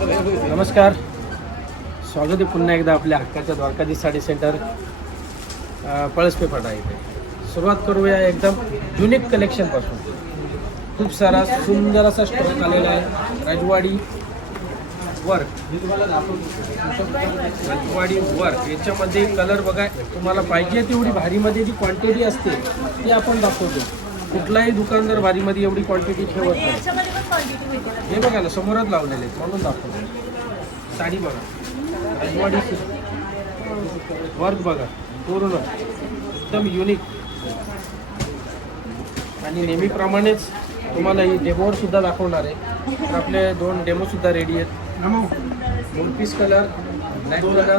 नमस्कार. स्वागत आहे पुन्हा एकदा आपल्या हक्काच्या द्वारकाधी साडी सेंटर अ, पळसपे फाटा इथे. सुरुवात करूया एकदम युनिक कलेक्शनपासून खूप सारा सुंदर असा स्टॉक आलेला आहे. राजवाडी वर्क मी तुम्हाला दाखवतो. राजवाडी वर्क याच्यामध्ये कलर बघा तुम्हाला पाहिजे तेवढी भारीमध्ये जी क्वांटिटी असते ती आपण दाखवतो. कुठलाही दुकानदार भारीमध्ये एवढी क्वांटिटी ठेवत नाही. याच्यामध्ये पण क्वांटिटी भेटेल ना? हे बघा ना समोरच लावलेले आहेत. म्हणून दाखवतो. साडी बघा. राजवाडी वर्क बघा. पूर्ण. एकदम युनिक आणि नेहमीप्रमाणेच तुम्हाला ही डेमोवर सुद्धा दाखवणार आहे. तर आपले दोन डेमो सुद्धा रेडी आहेत. दोन पीस कलर ब्लॅक कलर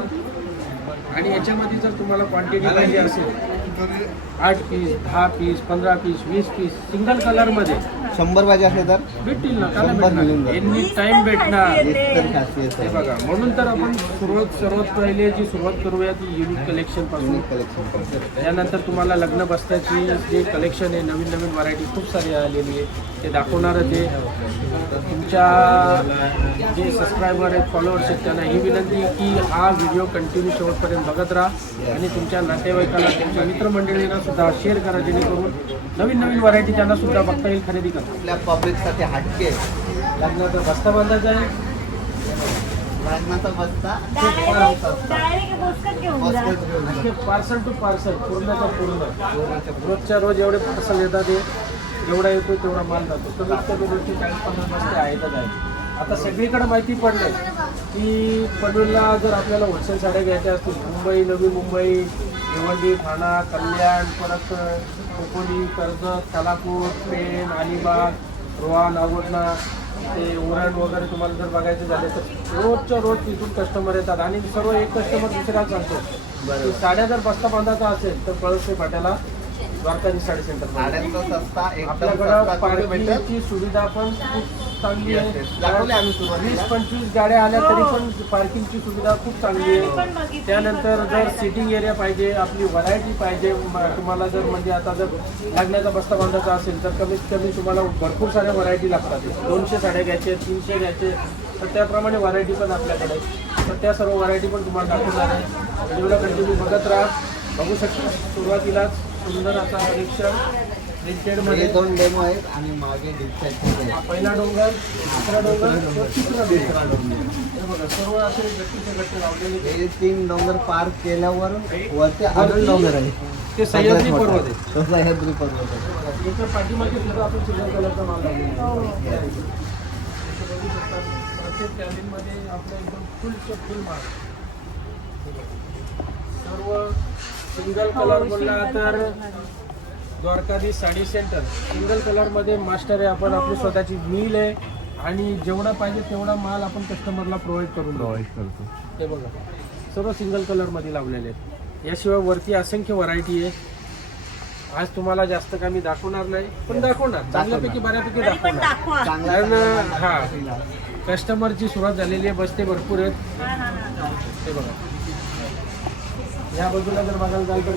आणि याच्यामध्ये जर तुम्हाला क्वांटिटी पाहिजे असेल आठ पीस दहा पीस पंधरा पीस वीस पीस सिंगल कलरमध्ये शंभर पाहिजे असले तर? भेटतील ना शंभर मिळून भेटणार जातील. एनी टाइम भेटणार. हेच तर खासियत हे आहे बघा म्हणून तर आपण सुरुवात सर्वात पहिले जी सुरुवात करूया ती युनिक कलेक्शनपासून. कलेक्शन त्यानंतर तुम्हाला लग्न बसण्याची जे कलेक्शन आहे नवीन नवीन व्हरायटी खूप सारी आलेली आहे. ते दाखवणारच आहे. तर तुमच्या जे सबस्क्रायबर आहेत फॉलोअर्स आहेत त्यांना ही विनंती आहे की हा व्हिडिओ कंटिन्यू शेवटपर्यंत बघत राहा. आणि तुमच्या नातेवाईकाला तुमच्या मित्रमंडळींना सुद्धा शेअर करा जेणेकरून नवीन नवीन व्हरायटी त्यांना सुद्धा बघता येईल खरेदी करा आपल्या पब्लिकसाठी हटके. लग्नाचा बस्ता बांधायचा आहे लग्नाचा बसता पार्सल टू पार्सल पूर्णचा पूर्ण. रोजच्या रोज एवढे पार्सल येतात ते जेवढा येतो तेवढा माल जातो. चाळीस पन्नास बसते आहेतच आहे. आता सगळीकडे माहिती पडले की पनवेलला जर आपल्याला होलसेल साड्या घ्यायच्या असतील मुंबई नवी मुंबई भिवंडी ठाणा कल्याण परत खोपोली कर्जत कालापूर पेण अलिबाग रोहा नागोटणा ते उरण वगैरे तुम्हाला जर बघायचे झाले तर रोजच्या रोज तिथून कस्टमर येतात आणि सर्व एक कस्टमर दुसऱ्याला सांगतो. साड्या जर बस्ता बांधायचा असेल तर पळसे फाट्याला द्वारकाधी साडी सेंटर साड्यांचा सस्ता एकदम आपल्याकडं पार्किंगची सुविधा पण खूप चांगली आहे. वीस पंचवीस गाड्या आल्या तरी पण पार्किंगची सुविधा खूप चांगली आहे. त्यानंतर जर सिटिंग एरिया पाहिजे आपली व्हरायटी पाहिजे तुम्हाला जर म्हणजे आता जर लग्नाचा बस्ता बांधायचा असेल तर कमीत कमी तुम्हाला भरपूर साऱ्या व्हरायटी लागतात. दोनशे साड्या घ्यायचे तीनशे घ्यायचे तर त्याप्रमाणे व्हरायटी पण आपल्याकडे. तर त्या सर्व व्हरायटी पण तुम्हाला दाखवणार आहे. व्हिडिओला कंटिन्यू बघत राहा. बघू शकता. सुरुवातीलाच सुंदर असा रिक्षा प्रिंटेडमध्ये हे दोन डेमो आहेत आणि मागे हा पहिला डोंगर दुसरा डोंगर तिसरा डोंगर. हे बघा सर्व असे गट्टीचे गट्टे लावलेले. हे तीन डोंगर पार केल्यावर वरती अजून डोंगर आहे ते सह्याद्री पर्वत आहे. सह्याद्री पर्वत आहे. पाठीमागे सुद्धा आपण सिल्वर कलरचा माल लावलेला हो. प्रत्येक कॅबिनमध्ये आपलं एकदम फुलचे फुल सर्व सिंगल कलर बोलला तर द्वारकाधी साडी सेंटर. सिंगल कलरमध्ये मास्टर आहे आपण आपली स्वतःची मिल आहे. आणि जेवढा पाहिजे तेवढा माल आपण कस्टमरला प्रोव्हाइड करून देऊ. करतो. हे बघा. सर्व सिंगल कलरमध्ये लावलेले आहेत. याशिवाय वरती असंख्य व्हरायटी आहे. आज तुम्हाला जास्त काही मी दाखवणार नाही पण दाखवणार. चांगल्यापैकी बऱ्यापैकी दाखवणार. दाखवा. कारण हा कस्टमरची सुरुवात झालेली आहे बसते भरपूर आहेत. हा, हा, हा. ते बघा. या बाजूला जर बघायला जाल तर.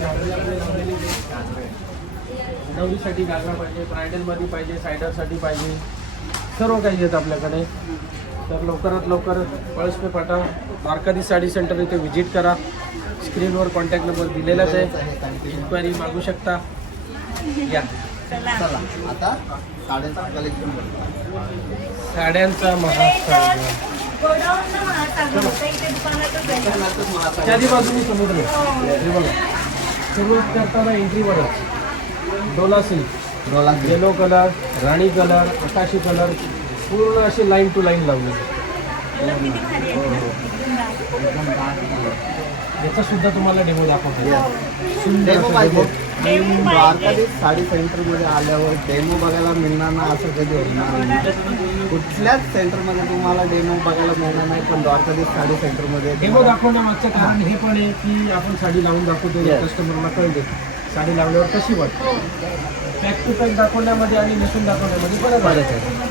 नवरीसाठी घागरा. पाहिजे ब्रायडलमध्ये पाहिजे सायडरसाठी पाहिजे. सर्व काही आहेत आपल्याकडे. तर लवकरात लवकर पळसपे फाटा द्वारकाधी साडी सेंटर इथे व्हिजिट करा. स्क्रीनवर कॉन्टॅक्ट नंबर दिलेलाच आहे. इन्क्वायरी मागू शकता. या. चला. चला. आता साड्याचा कलेक्शन साड्यांचा महासागर. बाजूनी समुद्र. हे. बघा. सुरुवात करताना एंट्रीवरच डोला येलो कलर राणी कलर आकाशी कलर पूर्ण असे लाईन टू लाईन लावले तुला किती भारी आहे. एकदम dark. याचा सुद्धा तुम्हाला डेमो दाखवतो. सुंदर पाहिजे. द्वारकाधीश साडी सेंटरमध्ये आल्यावर डेमो बघायला मिळणार ना असं कधी होणार नाही. कुठल्याच सेंटरमध्ये तुम्हाला डेमो बघायला मिळणार नाही पण द्वारकाधीश साडी सेंटरमध्ये डेमो दाखवण्यामागचं कारण हे पण आहे की आपण साडी लावून दाखवतो Yes. कस्टमरला कळते साडी लावल्यावर कशी वाटते? पॅक टू पॅक दाखवण्यामध्ये आणि नेसून दाखवण्यामध्ये फरक बरंच आहे आहे.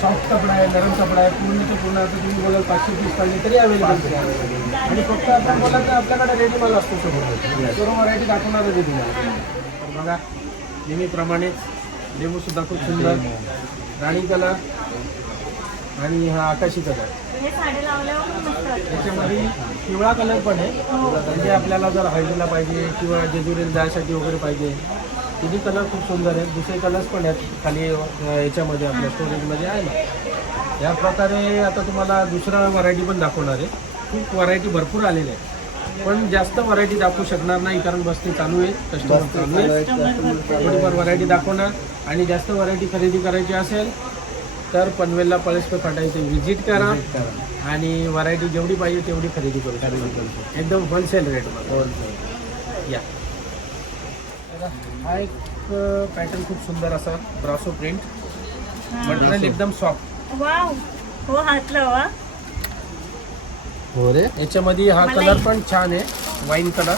सॉफ्ट कपडा आहे नरम कपडा आहे पूर्ण ते पूर्ण आता तुम्ही बोलाल पाचशे पीस काढले तरी अवेलेबल आहे. आणि फक्त आपण बोलाल तर आपल्याकडे रेडी माल असतो सोबत सर्व व्हरायटी दाखवणारच आहे तुम्हाला. तर बघा नेहमीप्रमाणेच डेमो सुद्धा खूप सुंदर. राणी कलर आणि हा आकाशी कलर हे साडे लावल्यावर पण मस्त वाटतं. त्याच्यामध्ये पिवळा कलर पण आहे. म्हणजे आपल्याला जर हळदीला पाहिजे किंवा जेजुरीला जायसाठी वगैरे पाहिजे तिन्ही कलर खूप सुंदर आहेत. दुसरे कलर्स पण आहेत खाली अं, याच्यामध्ये आपल्या स्टोरेजमध्ये आहे ना. या प्रकारे आता तुम्हाला दुसरा व्हरायटी पण दाखवणार आहे. खूप व्हरायटी भरपूर आलेल्या आहे पण जास्त व्हरायटी दाखवू शकणार नाही कारण बसते चालू आहे कस्टमर चालू आहे. थोडीफार व्हरायटी दाखवणार. आणि जास्त व्हरायटी खरेदी करायची असेल तर पनवेलला पळसपे फाटा इथे व्हिजिट करा आणि व्हरायटी जेवढी पाहिजे तेवढी खरेदी करू शकता. एकदम होलसेल रेटमध्ये होलसेल या. हा एक पॅटर्न खूप सुंदर असा ब्रासो प्रिंट मटेरियल एकदम सॉफ्ट वाव. हो हात लावा हो रे. याच्यामध्ये हा कलर पण छान आहे. वाईन कलर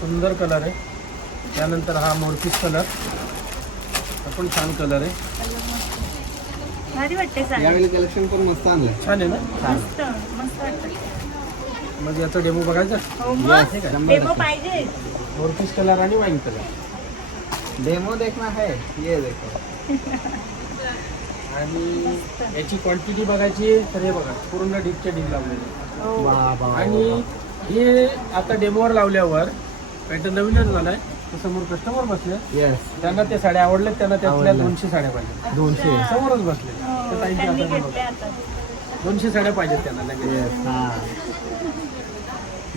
सुंदर कलर आहे. त्यानंतर हा मोरपीस कलर हा पण छान कलर आहे. भारी वाटते साडी. यावेळी कलेक्शन पण मस्त आणलंय. छान आहे ना? मस्त मस्त वाटतं मग याचा डेमो बघायचा? हो शंभर डेमो टक्के. पाहिजे. कलर आणि वाईन कलर डेमो देखना है. ये देखो. आणि याची क्वांटिटी बघायची तर हे बघा पूर्ण डीपचे डीप लावलेले. हो. वा वा आणि हे आता डेमोवर लावल्यावर पॅटर्न नवीनच झालाय. समोर कस्टमर बसले. येस त्यांना ते साड्या आवडल्या त्यांना त्यातल्या आवडल्या. दोनशे साड्या पाहिजे दोनशे. समोरच बसले. तर ताईंची त्यांनी आता घेतले आता दोनशे साड्या पाहिजेत त्यांना लगेच. येस हा.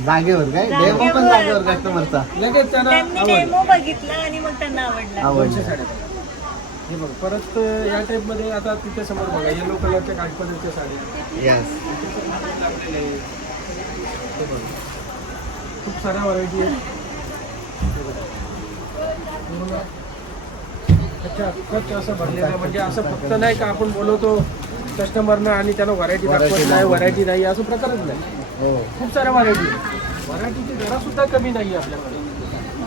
जागेवर काय. डेमो पण जागेवर कस्टमरचा लगेच त्यांना त्यांनी आवडलं. डेमो बघितला आणि मग त्यांना आवडला. आवडलं. दोनशे साड्या. पाहिजे हे बघ परत या टाईपमध्ये आता तिथे समोर बघा. येलो कलरच्या काठपदरच्या साड्या. येस हे बघा. खूप साऱ्या व्हरायटी आहेत. हे बघा. अच्छा अख्खच असं भरलेलं म्हणजे असं फक्त नाही का आपण बोलवतो कस्टमरनं आणि त्याला व्हरायटी दाखवत नाही. व्हरायटी नाही. असं प्रकारच नाही. हो. खूप साऱ्या व्हरायटी व्हरायटीची जरा सुद्धा कमी नाही आहे आपल्याकडे.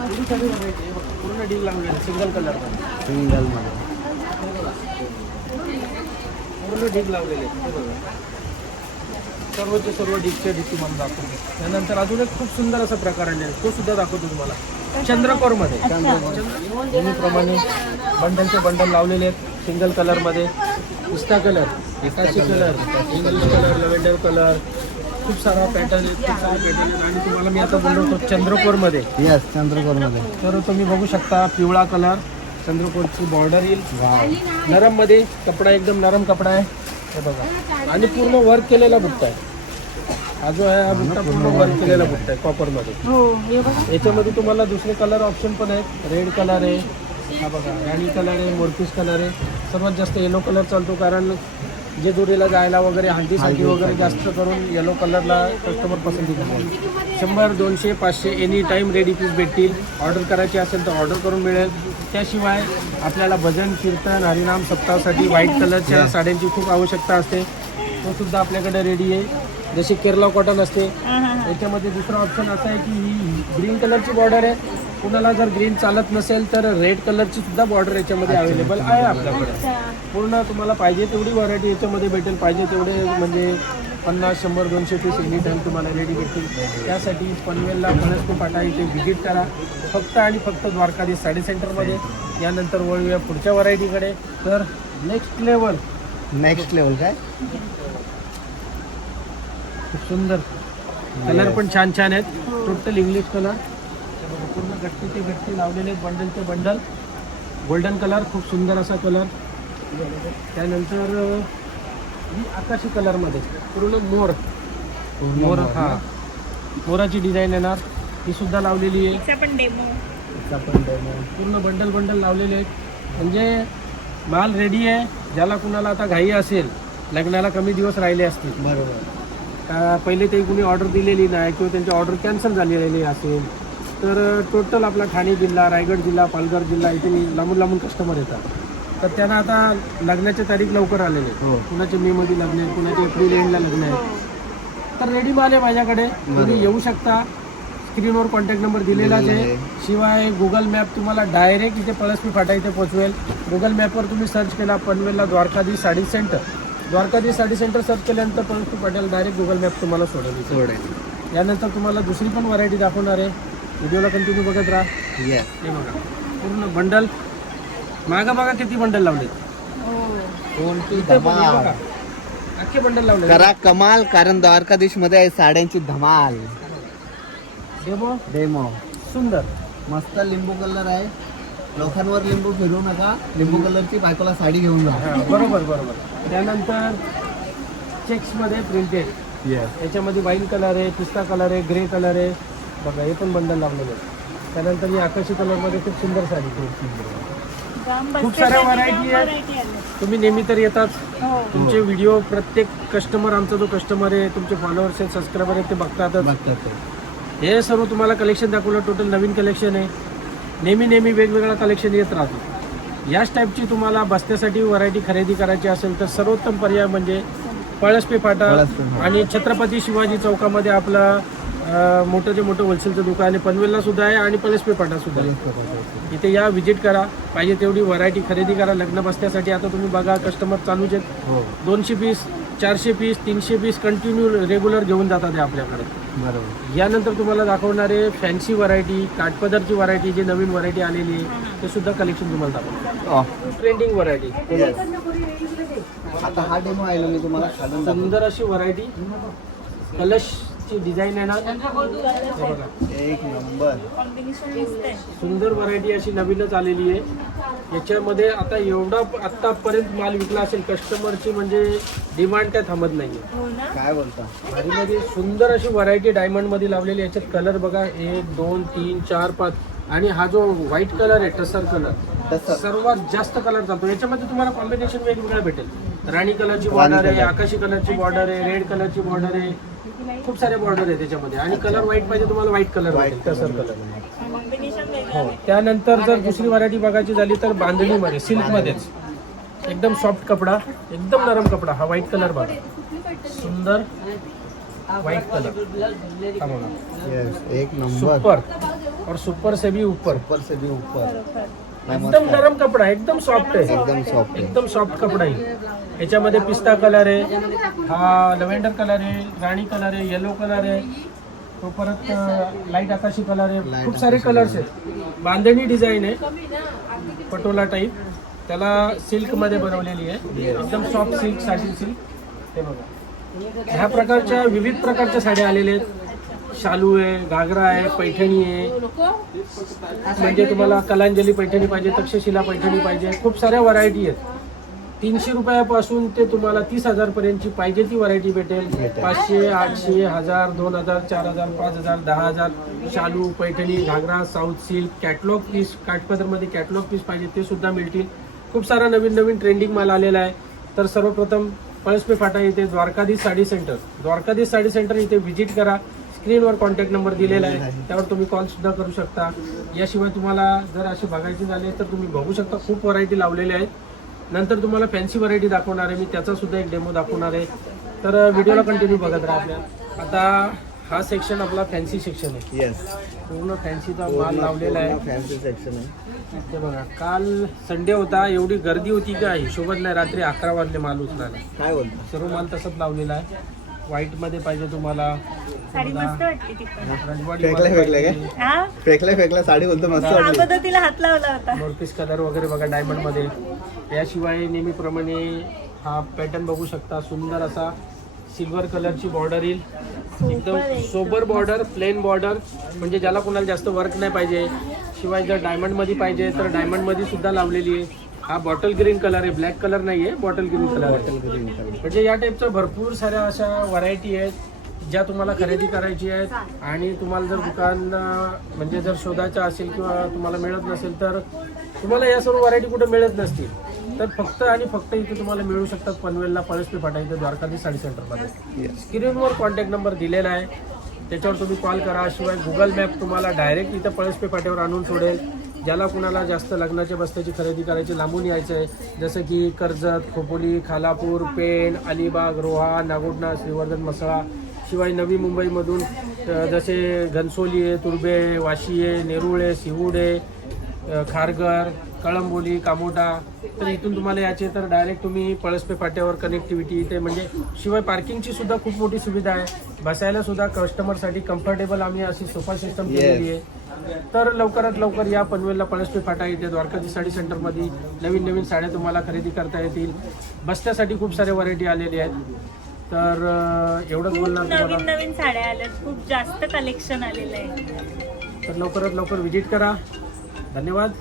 एवढी सारी व्हरायटी आहे. बघा. पूर्ण डील लावलेली सिंगल कलर सिंगलमध्ये. पूर्ण डीग लावलेले आहेत. हे बघा. सर्वचे सर्व डीगचे डीग तुम्हाला दाखवतो. त्यानंतर अजून एक खूप सुंदर असा प्रकार आणलेला आहे. तो सुद्धा दाखवतो तुम्हाला. चंद्रकोरमध्ये. नेहमीप्रमाणे बंडलचे बंडल लावलेले आहेत सिंगल कलरमध्ये. पिस्ता colour पिस्ताची colour single colour lavender colour. खूप सारा पॅटर्न आहेत खूप सारे पॅटर्न आहेत आणि तुम्हाला मी आता बोलवतो चंद्रकोरमध्ये. येस चंद्रकोरमध्ये तर तुम्ही बघू शकता पिवळा कलर चंद्रकोरची बॉर्डर येईल. नरममध्ये कपडा एकदम नरम कपडा आहे. हे बघा. आणि पूर्ण वर्क केलेला बुट्टा आहे. हा जो आहे हा बुट्टा पूर्ण वर्क केलेला बुट्टा आहे कॉपरमध्ये हो हे बघा. याच्यामध्ये तुम्हाला दुसरे कलर ऑप्शन पण आहेत. रेड कलर आहे. हा बघा राणी कलर आहे मोरपीस कलर आहे. सर्वात जास्त येलो कलर चालतो कारण जेजुरीला जायला वगैरे हळदीसाठी वगैरे जास्त करून येलो कलरला कस्टमर पसंती करतात शंभर दोनशे पाचशे एनी टाईम रेडी पीस भेटतील. ऑर्डर करायची असेल तर ऑर्डर करून मिळेल. त्याशिवाय आपल्याला भजन कीर्तन हरिनाम सप्ताहासाठी व्हाईट कलरच्या साड्यांची खूप आवश्यकता असते. तो सुद्धा आपल्याकडे रेडी आहे. जशी केरला कॉटन असते. याच्यामध्ये दुसरा ऑप्शन असा आहे की ही ग्रीन कलरची बॉर्डर आहे. कुणाला जर ग्रीन चालत नसेल तर रेड कलरची सुद्धा बॉर्डर याच्यामध्ये अवेलेबल आहे आपल्याकडे. पूर्ण तुम्हाला पाहिजे तेवढी व्हरायटी याच्यामध्ये भेटेल. पाहिजे तेवढे म्हणजे पन्नास शंभर दोनशे पीस एनी टाईम तुम्हाला रेडी भेटतील. त्यासाठी पनवेलला गणेश पाटा इथे व्हिजिट करा. फक्त आणि फक्त द्वारकाधीश साडी सेंटरमध्ये यानंतर वळूया पुढच्या व्हरायटीकडे तर नेक्स्ट लेवल नेक्स्ट लेवल काय? खूप सुंदर. कलर पण छान छान आहेत. टोटल इंग्लिश कलर पूर्ण गट्टी ते गट्टी लावलेले आहेत बंडल ते बंडल गोल्डन कलर खूप सुंदर असा कलर त्यानंतर ही आकाशी कलरमध्ये पूर्ण मोर. मोर हा. मोराची डिझाईन येणार. ही सुद्धा लावलेली आहे. पण डेमो. पूर्ण बंडल बंडल लावलेले आहेत. म्हणजे माल रेडी आहे. ज्याला कुणाला आता घाई असेल लग्नाला कमी दिवस राहिले असतील. बरोबर. का पहिले ते कुणी ऑर्डर दिलेली नाही किंवा त्यांची ऑर्डर कॅन्सल झालेली असेल तर टोटल आपला ठाणे जिल्हा रायगड जिल्हा पालघर जिल्हा इथे लांबून लांबून कस्टमर येतात. तर त्यांना आता लग्नाची तारीख लवकर आलेली आहे. हो. कुणाचे मे मध्ये लग्न आहे कुणाचे एप्रिल एंडला लग्न आहे तर रेडी माल आहे माझ्याकडे. तुम्ही येऊ शकता. स्क्रीनवर कॉन्टॅक्ट नंबर दिलेलाच दिलेला आहे. शिवाय गुगल मॅप तुम्हाला डायरेक्ट इथे पळसपी फाटा इथे पोहोचवेल गुगल मॅपवर तुम्ही सर्च केला पनवेलला Dwarkadhish sari centre Dwarkadhish sari centre search केल्यानंतर पळसपी फाट्याला डायरेक्ट गुगल मॅप तुम्हाला सोडेल. सोडेल. यानंतर तुम्हाला दुसरी पण व्हरायटी दाखवणार आहे. व्हिडिओला कंटिन्यू बघत राहा. हे बघा. पूर्ण बंडल मागा बघा किती बंडल लावले पण अख्खे बंडल लावले करा कमाल कारण द्वारकाधीशमध्ये आहे साड्यांची धमाल. डेमो डेमो सुंदर. मस्त लिंबू कलर आहे. लोकांवर लिंबू फिरू नका. लिंबू कलरची बायकोला साडी घेऊन जा. हा, बरोबर बरोबर. त्यानंतर चेक्समध्ये प्रिंटेड याच्यामध्ये वाईन कलर आहे पिस्ता कलर आहे ग्रे कलर आहे. बघा हे पण बंडल लावलेलं आहे. त्यानंतर ही आकाशी कलरमध्ये खूप सुंदर साडी खूप सुंदर जाम खूप बसते साऱ्या variety आहेत. तुम्ही नेहमी तर येतात. हो. तुमचे व्हिडिओ प्रत्येक कस्टमर आमचा जो कस्टमर आहे तुमचे फॉलोअर्स आहेत सबस्क्रायबर आहेत ते बघतातच. बघतात ते. हे सर्व तुम्हाला कलेक्शन दाखवलं. टोटल नवीन कलेक्शन आहे. नेहमी नेहमी वेगवेगळं कलेक्शन येत राहतो. याच टाईपची तुम्हाला बसण्यासाठी व्हरायटी खरेदी करायची असेल तर सर्वोत्तम पर्याय म्हणजे पळसपे फाटा. आणि छत्रपती शिवाजी चौकामध्ये आपलं मोठं जे मोठं होलसेलचं दुकान आहे पनवेलला सुद्धा आहे आणि पळसपे फाटा सुद्धा आहे. इथे या व्हिजिट करा. पाहिजे तेवढी व्हरायटी खरेदी करा. लग्न बसण्यासाठी आता तुम्ही बघा कस्टमर चालूच आहेत. हो. दोनशे पीस चारशे पीस तीनशे पीस कंटिन्यू रेग्युलर घेऊन जातात ते आपल्याकडे. बरोबर. यानंतर तुम्हाला दाखवणार फॅन्सी व्हरायटी काठपदरची व्हरायटी जी नवीन व्हरायटी आलेली आहे ते सुद्धा कलेक्शन तुम्हाला दाखवणार ऑ. ट्रेंडिंग व्हरायटी आता हा डेमो आहे ना मी तुम्हाला दाखवतो. सुंदर अशी व्हरायटी कलशची डिझाईन आहे ना. हे बघा. एक नंबर. सुंदर व्हरायटी अशी नवीनच आलेली आहे. याच्यामध्ये आता एवढा आतापर्यंत माल विकला असेल कस्टमरची म्हणजे डिमांड काय थांबत नाही हो ना? काय बोलता? भारीमध्ये सुंदर अशी व्हरायटी डायमंडमध्ये लावलेली. याच्यात कलर बघा एक दोन तीन चार पाच. आणि हा जो व्हाईट कलर आहे टसर कलर सर्वात जास्त कलर चालतो. याच्यामध्ये तुम्हाला कॉम्बिनेशन वेगवेगळं भेटेल. राणी कलरची बॉर्डर आहे. आकाशी कलरची बॉर्डर आहे रेड कलरची बॉर्डर आहे. खूप सारे बॉर्डर आहे त्याच्यामध्ये. आणि कलर व्हाईट पाहिजे तुम्हाला white colour white tussar colour हो. त्यानंतर जर दुसरी व्हरायटी बघायची झाली तर बांधणीमध्ये सिल्कमध्येच. एकदम सॉफ्ट कपडा एकदम नरम कपडा हा व्हाईट कलर बघा. सुंदर व्हाईट कलर एक नंबर सुपर और सुपर से भी ऊपर ऊपर से भी ऊपर एकदम. नरम कपडा एकदम सॉफ्ट आहे. एकदम सॉफ्ट एकदम सॉफ्ट कपडा आहे. याच्यामध्ये पिस्ता कलर आहे. हा लव्हेंडर कलर आहे राणी कलर आहे येलो कलर आहे. तो परत लाइट आकाशी कलर आहे. खूप सारे कलर्स आहेत. बांधणी डिझाईन आहे. पटोला टाईप त्याला सिल्कमध्ये बनवलेली आहे. एकदम सॉफ्ट सिल्क साडी सिल्क हे बघा. ह्या प्रकारच्या विविध प्रकारच्या साड्या आलेल्या आहेत. शालू आहे घागरा आहे पैठणी आहे. म्हणजे तुम्हाला कलांजली पैठणी पाहिजे तक्षशिला पैठणी पाहिजे. खूप साऱ्या व्हरायटी आहेत. तीनशे रुपयापासून ते तुम्हाला तीस हजार पर्यंतची पाहिजे ती व्हरायटी भेटेल. पाचशे आठशे हजार दोन हजार चार हजार पाच हजार दहा हजार शालू Paithani ghagra south silk catalogue piece काठपदरमध्ये catalogue piece पाहिजे ते सुद्धा मिळतील. खूप सारा नवीन नवीन ट्रेंडिंग माल आलेला आहे. तर सर्वप्रथम पळसपे फाटा इथे द्वारकाधीश साडी सेंटर द्वारकाधीश साडी सेंटर इथे व्हिजिट करा. स्क्रीनवर कॉन्टॅक्ट नंबर दिलेला आहे. त्यावर तुम्ही कॉल सुद्धा करू शकता. याशिवाय तुम्हाला जर असे बघायचे झाले तर तुम्ही बघू शकता. खूप व्हरायटी लावलेल्या आहेत. नंतर तुम्हाला फॅन्सी व्हरायटी दाखवणार आहे. मी त्याचा सुद्धा एक डेमो दाखवणार आहे. तर व्हिडिओला कंटिन्यू बघत राहा आपल्या. आता हा सेक्शन आपला फॅन्सी सेक्शन आहे. येस पूर्ण फॅन्सीचा माल लावलेला आहे. फॅन्सी सेक्शन आहे. ते बघा काल संडे होता. एवढी गर्दी होती का? हिशोबत नाही. रात्री अकरा वाजले माल उचलायला. काय बोलता? सर्व माल तसंच लावलेला आहे. व्हाईटमध्ये पाहिजे तुम्हाला. साडी मस्त वाटते ती पण रजवाडी फेकले फेकले काय? हा? फेकल्या फेकल्या साडी बोलतो मस्त तिला हात लावला होता. मोरपीस कलर वगैरे बघा डायमंडमध्ये. याशिवाय नेहमीप्रमाणे हा पॅटर्न बघू शकता. सुंदर असा सिल्वर कलरची बॉर्डर येईल. एकदम. सोबर बॉर्डर प्लेन बॉर्डर म्हणजे ज्याला कोणाला जास्त वर्क नाही पाहिजे. शिवाय जर डायमंडमध्ये पाहिजे तर डायमंडमध्ये सुद्धा लावलेली आहे. हा बॉटल ग्रीन कलर आहे. ब्लॅक कलर नाही आहे bottle green colour bottle green colour म्हणजे या टाईपच्या भरपूर साऱ्या अशा व्हरायटी आहेत ज्या तुम्हाला खरेदी करायची आहेत. आणि तुम्हाला जर दुकान म्हणजे जर शोधायचं असेल किंवा तुम्हाला मिळत नसेल तर तुम्हाला या सर्व व्हरायटी कुठे मिळत नसतील. तर फक्त आणि फक्त इथे तुम्हाला मिळू शकतात पनवेलला पळसपे फाटा इथे द्वारकाधीश साडी सेंटरमध्ये स्क्रीनवर कॉन्टॅक्ट नंबर दिलेला आहे. त्याच्यावर तुम्ही कॉल करा. शिवाय गुगल मॅप तुम्हाला डायरेक्ट इथं पळसपे फाट्यावर आणून सोडेल. ज्याला कुणाला जास्त लग्नाच्या बस्त्याची खरेदी करायची लांबून यायचं आहे जसं की कर्जत खोपोली खालापूर पेण अलिबाग रोहा नागोठणा श्रीवर्धन मसळा. शिवाय नवी मुंबईमधून जसे घनसोली आहे तुर्बे वाशी आहे नेरूळ आहे सिवूड आहे खारघर कळंबोली कामोटा. तर इथून तुम्हाला याचे तर डायरेक्ट तुम्ही पळसपे फाट्यावर कनेक्टिव्हिटी इथे म्हणजे शिवाय पार्किंगची सुद्धा खूप मोठी सुविधा आहे. बसायला सुद्धा कस्टमरसाठी कम्फर्टेबल आम्ही अशी सोफा सिस्टम केलेली आहे. तर लवकरात लवकर या पनवेलला पळसपे फाटा इथे द्वारकाधी साडी सेंटरमध्ये नवीन नवीन साड्या तुम्हाला खरेदी करता येतील. बसण्यासाठी खूप सारे व्हरायटी आलेली आहेत. तर एवढंच बोलणार नवीन तुम्हाला. नवीन साड्या आल्यात. खूप जास्त कलेक्शन आलेलं आहे. तर लवकरात लवकर व्हिजिट करा. धन्यवाद.